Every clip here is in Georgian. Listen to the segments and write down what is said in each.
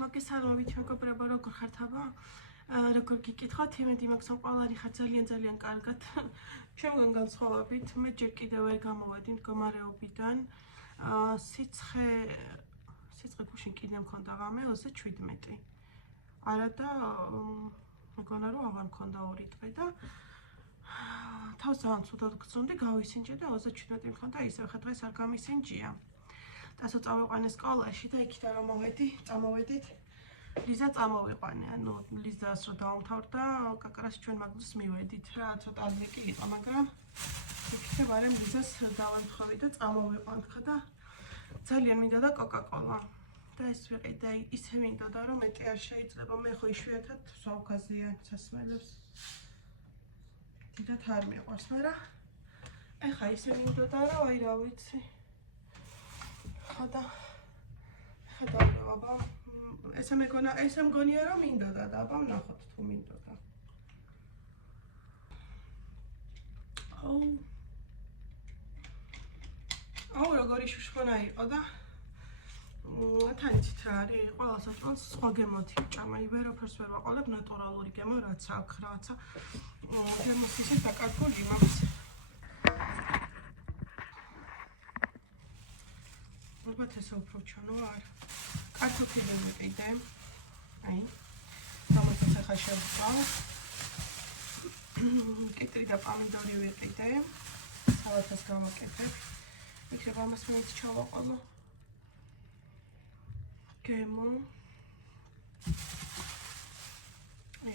მოგესალმებით მეგობრებო, როგორ ხართ აბა? Როგორ გიკითხოთ, იმედი მაქვს, რომ ყველანი ხართ ძალიან კარგად. Ჩემგან განსხვავებით, მე ჯერ კიდევ ვერ გამოვედი მდგომარეობიდან. სიცხე გუშინ კიდე მქონდა ღამე 27. არა და მეგონა რომ აღარ მქონდა 2 დღე და თავს ძალიან ცუდად გრძნობდი, გავისინჯე და 27 მქონდა, ისევ ხა დღეს არ გამისინჯია. Დასო წავიყვანე სკოლაში და იქიდან რომ წამოვედით ლიზა წამოვიყვანე, ანუ ლიზას რო დავამთავრდა, კაკრას ჩვენ მაგდას მივედით რა, ცოტა ადრე იყო, მაგრამ იქით ვარემ ლიზას დავამთხოვი და წამოვიყვანთ ხა და ძალიან მინდა და კოკაკოლა. და ეს ვიყიდე, ისე მინდოდა რომ მეტი არ შეიძლება, მე ხო იშვიათად სვავგაზიან სასმელებს. დიდად არ მიყვარს, მაგრამ ეხა ისე მინდოდა რომ აი რა ვიცი. ხოდა აბა ესე მგონია რომ მინდოდა და აბა ვნახოთ თუ მინდოდა. აუ როგორი შუშხონა იყო და თან იცით რა არის, ყველას აჭმას სხვა გემოთი ჭამა, ვერაფერს ვერ ვაყოლებ, ნატურალური გემო რაც აქვს, რაცა გემოს ისე დაკარგული მაქვს. ალბათ ესე უფრო ჩანო არ. კარტოფილი ვიყიდე. აი. რომელსაც ახლა შევწავ. კიტრი და პომიდორი ვიყიდე. სალათას გავაკეთებ. იქნება ამას მეც ჩავაყოლო. გემო.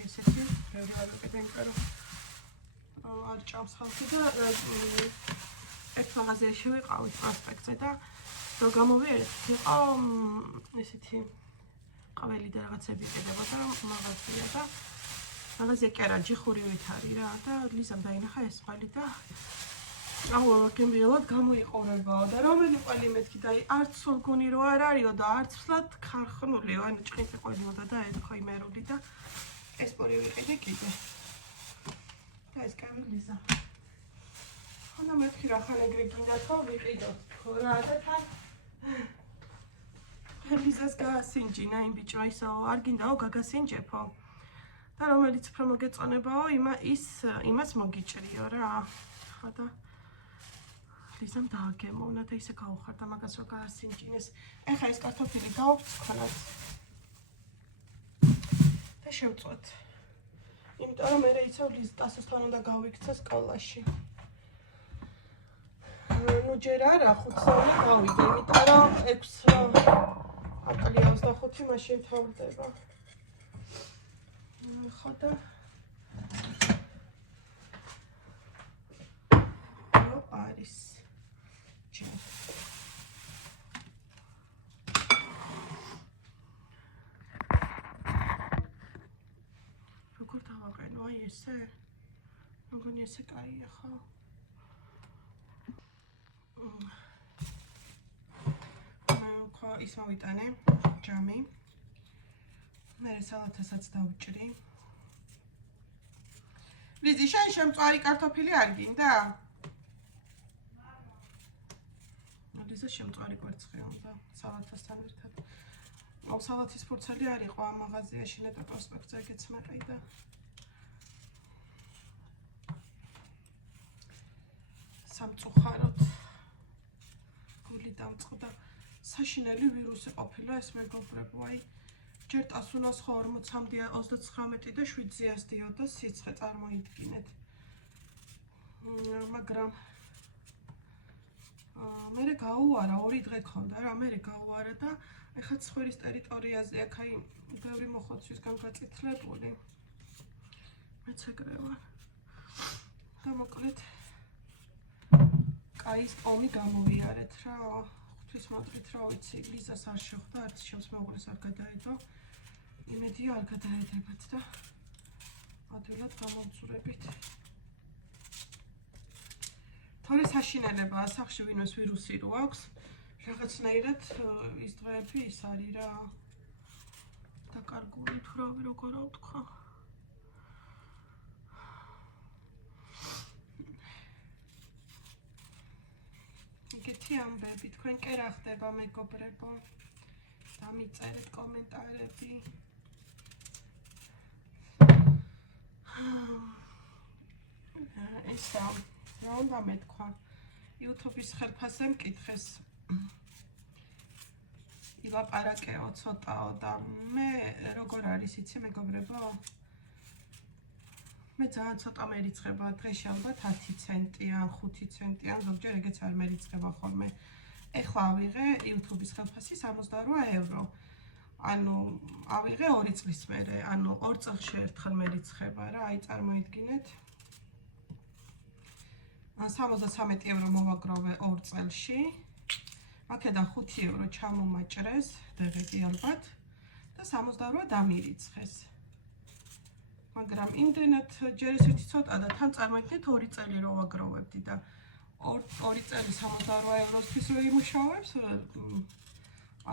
ესეთი ბევრი არ ვიყიდე, იმიტომ რომ არ ჭამს ხალხი და ერთ მაღაზიაში შევიყავით პროსპექტზე და რო გამოვიარეთ, იყო ესეთი ყველი და რაღაცები იყიდებოდა მაღაზია და მაღაზია კი არა, ჯიხურივით არის რა და ლიზამ დაინახა ეს ყველი და გემრიელად გამოიყურებაო და რომელი ყველი მეთქი და არც სულგუნი რო არ არისო და არც ფლად ქარხნულიო, ანუ ჭყინტი ყველი უნდა და ერთხო იმერული და ეს პური ვიყიდე კიდე და ეს კამი ლიზა. ხოდა მეთქი რა ხან ეგრე გინდათო ვიყიდოთ რა და თან ლიზას გაასინჯინა იმ ბიჭო ისო არ გინდაო გაგასინჯეფო და რომელიც უფრო მოგეწონებაო იმას მოგიჭრიო რა. ხოდა ლიზამ დააგემოვნა და ისე გაუხარდა მაგას რომ გაასინჯინეს. ეხა ეს კარტოფილი გავწვქნათ და შევწვეთ. იმიტომ რომ მე იცავ ლიზ ტასოსთან უნდა გავიქცა სკოლაში. ნუ ჯერ არა 5 საათი გავიდე, იმიტომ რომ 6 აკლია 25 მაშინ თავდება. ხოდა რო არის ჯერ როგორ დავაყენო აი ესე? მგონი ესე კაია ხო? ის მოვიტანე ჯამი. მე სალათასაც დავჭრი. ლიზი, შენ მწვარი კარტოფილი არ გინდა? ლიზა შემწვარი კვერცხი უნდა სალათასთან ერთად. სალათის ფურცელი არ იყო ამ მაღაზიაში ნეტო პროსპექტზე ეგეც მეყიდა. სამწუხაროდ გული დამწყდა. საშინელი ვირუსი ყოფილა ეს მეგობრებო, აი ჯერ ტასუნას ხო 40-მდე 39 და 7-ზე ასდიოდა სიცხე წარმოიდგინეთ. მაგრამ მე გაუარა 2 დღე გქონდა რა, მე გაუარა და ეხლა ცხვირის ტერიტორიაზე აქ აი ბევრი მოხოცვისგან გაწითლებული. მეც ეგრე ვარ. და მოკლედ კაის პომი გამოვიარეთ რა. თვის მოტრით რა ვიცი, ლიზას არ შეხვდა, არც შევს მეუღლეს არ გადაედო. იმედია არ გადაედებათ და ადვილად გამოვწურებით. თორე საშინელებაა სახში ვინმეს ვირუსი რო აქვს, რაღაცნაირად ის დღეები ის არის რა. დაკარგული თუ როგორ ვთქვა. ეგეთი ამბები, თქვენ კი რა ხდება მეგობრებო? დამიწერეთ კომენტარები. ესა რა უნდა მეთქვა YouTube-ის ხელფასზე მკითხეს ილაპარაკეო ცოტაო და მე როგორ არის იცი მეგობრებო მე ძალიან ცოტა მერიცხება დღეში ალბათ 10 ცენტი ან 5 ცენტი ან ზოგჯერ ეგეც არ მერიცხება ხოლმე ეხლა ავიღე YouTube-ის ხელფასი 68 евро ანუ ავიღე 2 წლის მერე ანუ 2 წელში ერთხელ მერიცხება რა აი წარმოიდგინეთ 73 евро მოვაგროვე 2 წელში აქედან 5 евро ჩამომაჭრეს დღედი ალბათ და 68 დამირიცხეს მაგრამ იმდენად ჯერ ეს ერთი ცოტა და თან წარმოიდგინეთ 2 წელი რო ვაგროვებდი და 2 წელი 68 ევროსთვის რო იმუშავებს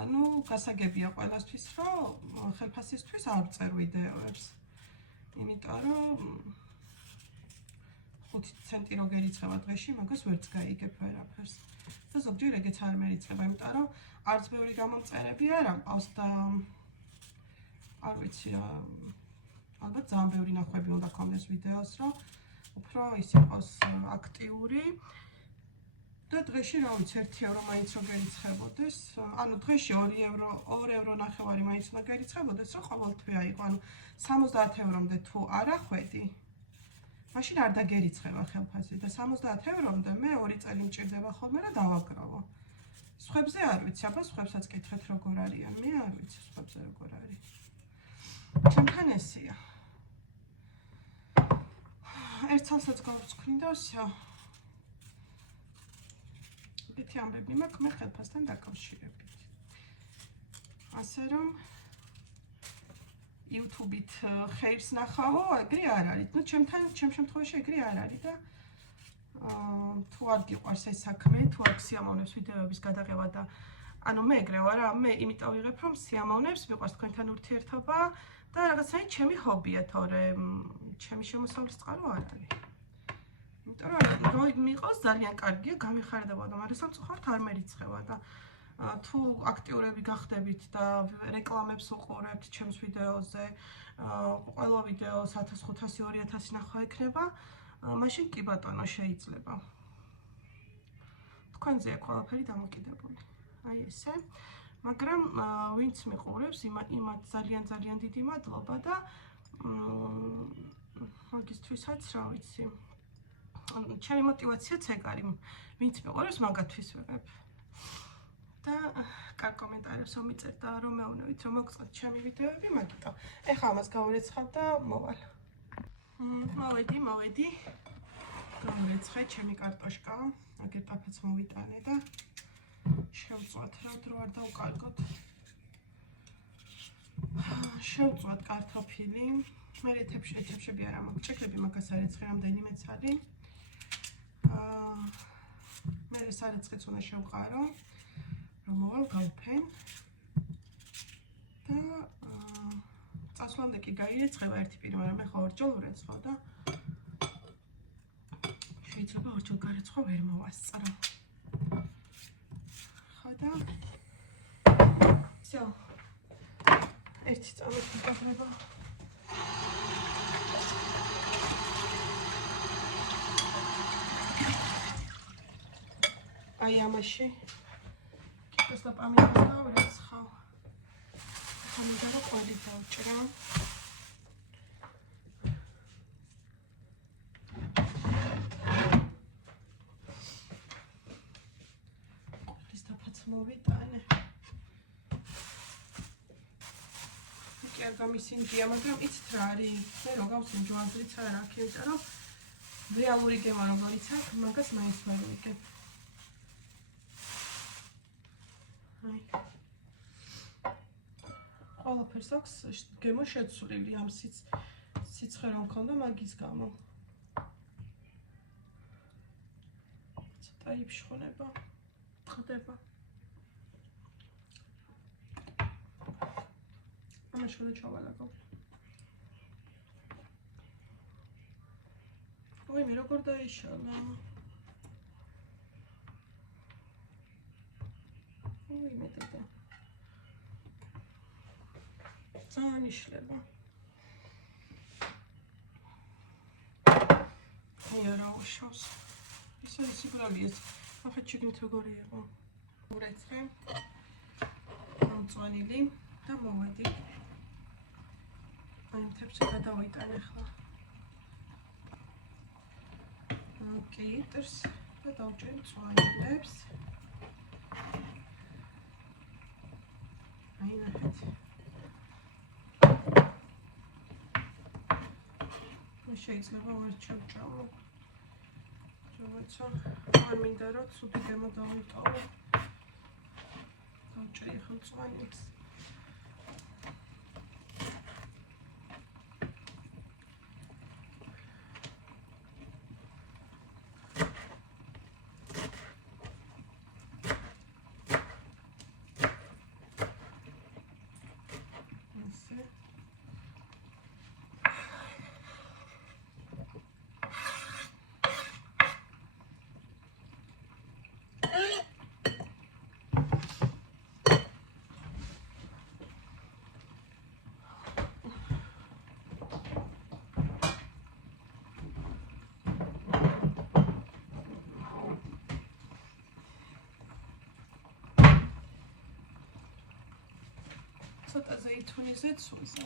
ანუ გასაგებია ყველასთვის რომ ხელფასისთვის არ წერ ვიდეოებს იმიტომ რომ 5 ცენტი რო გერიცხება დღეში მაგას ვერც გაიგებ ვერაფერს და ზოგჯერ ეგეც არ მერიცხება იმიტომ რომ არც ბევრი გამომწერები არ ამყავს და არ ვიცი ალბათ ძალიან ბევრი ნახვები უნდა გქონდეს ვიდეოს რომ უფრო ის იყოს აქტიური და დღეში რა ვიცი 1 евро მაინც რო გერიცხებოდეს ანუ დღეში 2 евро ნახევარი მაინც უნდა გერიცხებოდეს რომ ყოველთვე აიყო ანუ 70 ევრომდე თუ არ ახვედი მაშინ არ დაგერიცხება ხელფასი და 70 ევრომდე მე 2 წელი მჭირდება ხოლმე რა დავაგროვო სხვებზე არ ვიცი აბა სხვებსაც კითხეთ როგორ არიან მე არ ვიცი სხვებზე როგორ არის ჩემთან ესია ერთ წელსაც გავწყვი და всё ეგეთი ამბები მაქვს მე ხელფასთან დაკავშირებით ასე რომ YouTube-ით ხეირს ნახავო ეგრე არ არის ну ჩემ შემთხვევაში ეგრე არ არის და თუ არ გიყვარს ეს საქმე თუ არ გსიამოვნებს ვიდეოების გადაღება და ანუ მე ეგრე ვარ რა მე იმიტომ ვიღებ რომ სიამოვნებს მიყვარს თქვენთან ურთიერთობა და რაღაცნაირად ჩემი ჰობია თორე ჩემი შემოსავლის წყარო არ არის იმიტომ რომ მიყავს ძალიან კარგია გამიხარდება და მაგრამ სამწუხაროდ არ მერიცხება და თუ აქტიურები გახდებით და რეკლამებს უყურებთ ჩემს ვიდეოზე ყველა ვიდეოს 1500-2000 ნახვა ექნება მაშინ კი ბატონო შეიძლება თქვენზეა ყველაფერი დამოკიდებული აი ესე მაგრამ ვინც მიყურებს იმათ ძალიან დიდი მადლობა და მაგისთვისაც რა ვიცი ჩემი мотивაციაც ეგ არის ვინც მიყურებს მაგათვის ვიღებ და კარგ კომენტარებს მომიწერთ და რომ მეუბნებით რომ მოგწყოთ ჩემი ვიდეოები მაგიტო ეხლა ამას გავურეცხავ და მოვალ მოვედი გავურეცხე ჩემი კარტოშკა აგერ ტაფაც მოვიტანე და შევწვათ რა დრო არ დავკარგოთ შევწვათ კარტოფილი მე ეთებში არა მაქვს ჭექები მაგას არეცხე რამდენიმეც არის მე ეს არეცხეც უნდა შევყარო რომ მოვალ გავფენ და წასვლამდე კი გაირეცხება ერთი პირი მაგრამ მე ხო ორჯერ ვურეცხავ და შეიძლება ორჯერ გარეცხვა ვერ მოვასწრო ხო და всё ერთი წამით გაგრება აი ამაში ეს და პამიდორს დავრეცხავ ამიტომ ყოველი დავჭრა ეს დაფაც მოვიტანე კი არ გამისინჯია მაგრამ იცით რა არის მე რო გავსინჯო აზრიც არ აქვს იმიტომ რომ რეალური გემა როგორიც აქვს მაგას მაინც ვერ ვიგებ ყველაფერს აქვს გემო შეცვლილი ამ სიცხე რომ მქონდა მაგის გამო ცოტა იფშხონება ტყდება ამაში უნდა ჩავალაგო ოი მე როგორ დაიშალა ოი მე და ძალიან იშლება. აი არა უშავს. ისე სიბრალია. ახლა ჩიგნით როგორი იყო. ურეცრე. მომწვანილი და მოვედი. აი მთებში გადავიტან ახლა. კიტრს და დავჭერ მწვანილებს. აი ნახეთ. შეიძლება ვერ ჩავჭამო. როცა არ მინდა რომ ცუდი გემო დავიტოვო. დავჭერი ახლა მწვანილს. ცოტა ზეითუნიზე ცუზა.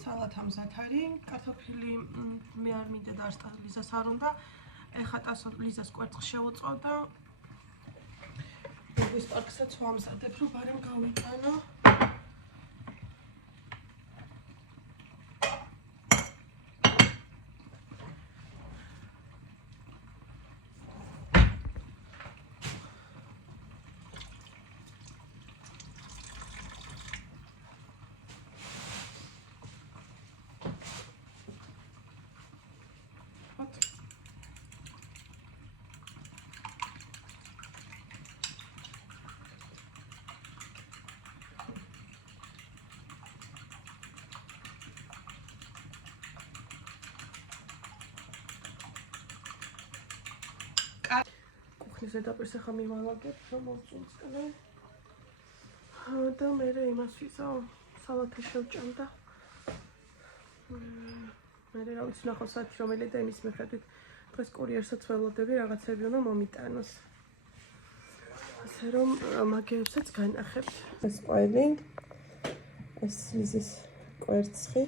სალათა მზად არის. კარტოფილი მე არ მინდა და ლიზას არ უნდა. ეხლა ტასო ლიზას კვერცხს შევუწყო და ვის პარკსაც ვამზადებ, რომ ბარემ გავიტანო. კუხნის ზედაპირს ახლა მივალაგებ, რომ მოვწუნწკნე. და მე იმას ვიზავ, სალათი შევჭამ და მე რა ვიცი ნახო საათი რომელი და იმის მიხედვით დღეს კურიერსაც ველოდები რაღაცები უნდა მომიტანოს. ასე რომ მაგეებსაც განახებთ. ეს ყველი ეს ლიზის კვერცხი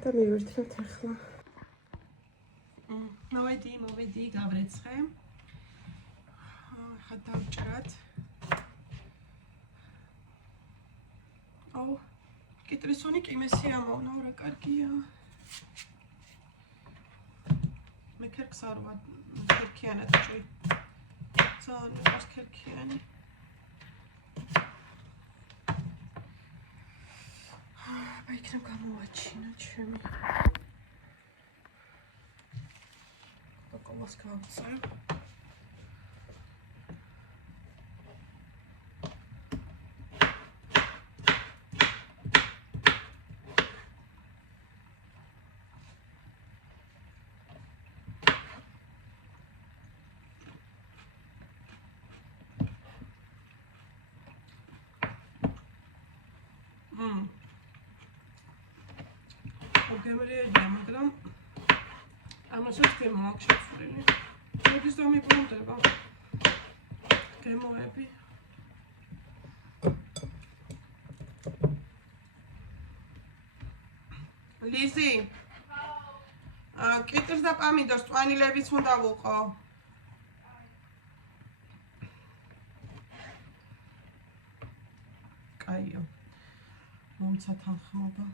და მივერთმევთ ახლა. მოვედი, გავრეცხე. ახლა დავჭრათ. აუ, კიტრისუნი კიმესი ამოვნა, რა კარგია. მე ქერქს არ ვარ, ქერქიანად ჭრი. ძალიან მიყვარს ქერქიანი. იქნებ გამოვაჩინა ჩემი. კოლას გავწევ. გემრიელია, მაგრამ ამასაც გემო აქვს შეცვლილი. მოდის დამიბრუნდება გემოები. ლიზი, კიტრს და პამიდორს წვანილებიც უნდა ვუყო. კაიო, მომცა თანხმობა.